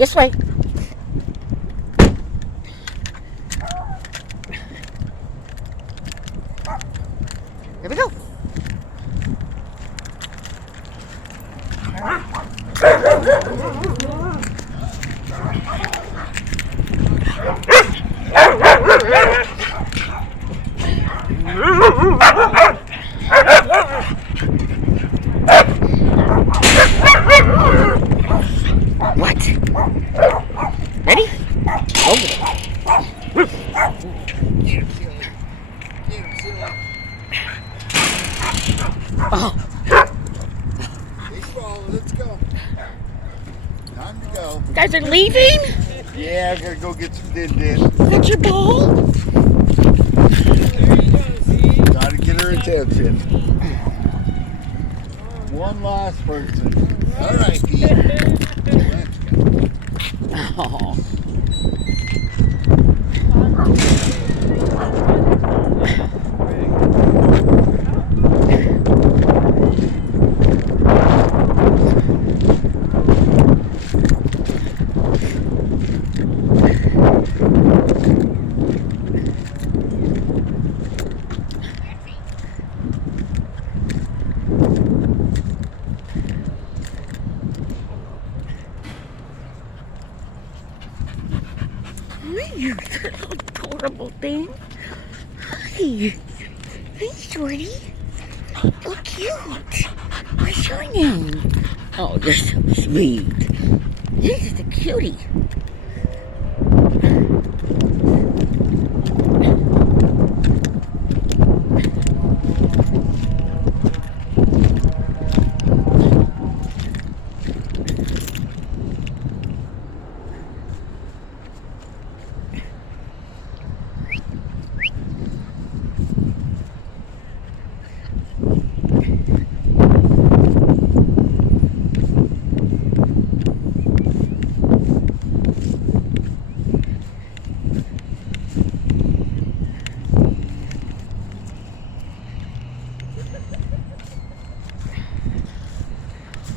This way. Here we go. What? Ready? Over there. Oh. Let's go. Time to go. You guys are leaving? Yeah, I gotta go get some din-din. That's your ball? Gotta get her attention. One last person. All right, Pete. Let's go. Oh. Hi, you little adorable thing. Hi. Hey, shorty. Oh, cute. What's your name? Oh, you're so sweet. This is a cutie.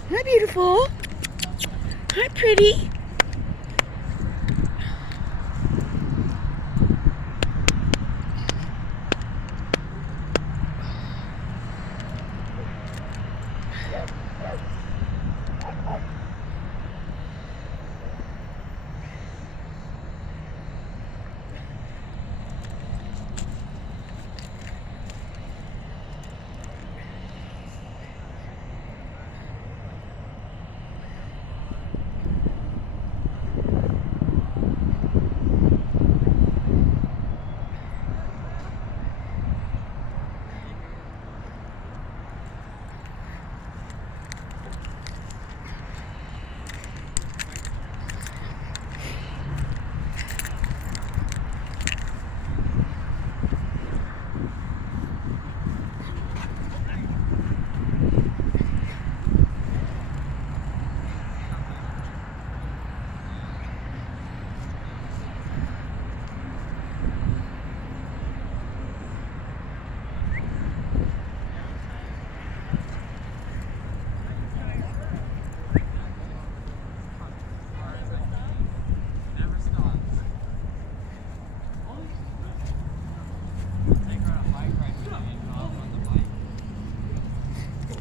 Hi, beautiful. Hi, pretty.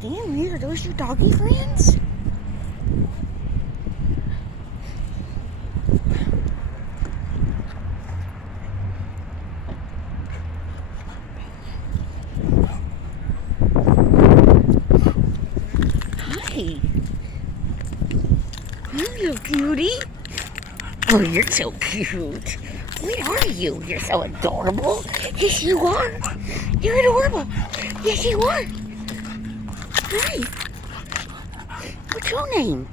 Damn, are those your doggy friends? Hi. Hi, little cutie. Oh, you're so cute. Where are you? You're so adorable. Yes, you are. You're adorable. Yes, you are. Hi. What's your name?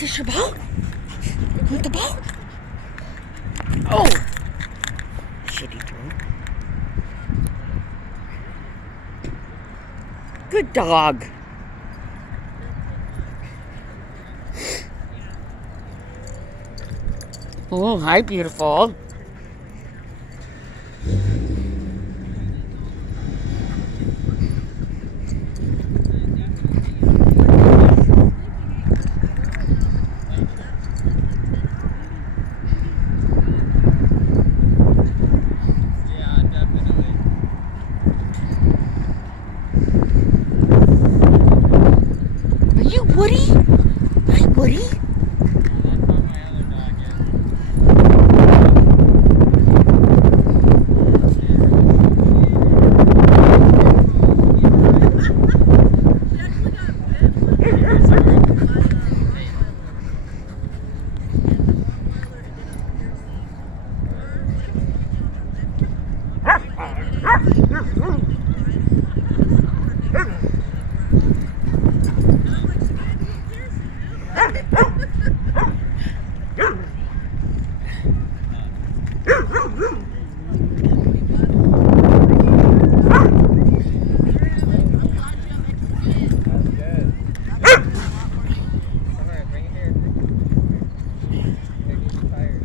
Is this your bone? You want the bone? Oh! Shitty drone. Good dog. Oh, hi, beautiful. Yeah, definitely. Are you Woody? Hi, Woody. That's how my other dog is. That's good. Alright, bring it here. You're tired.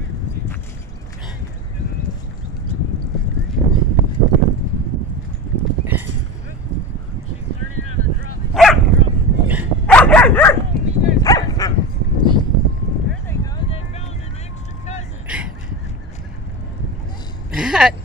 There they go. They found an extra cousin.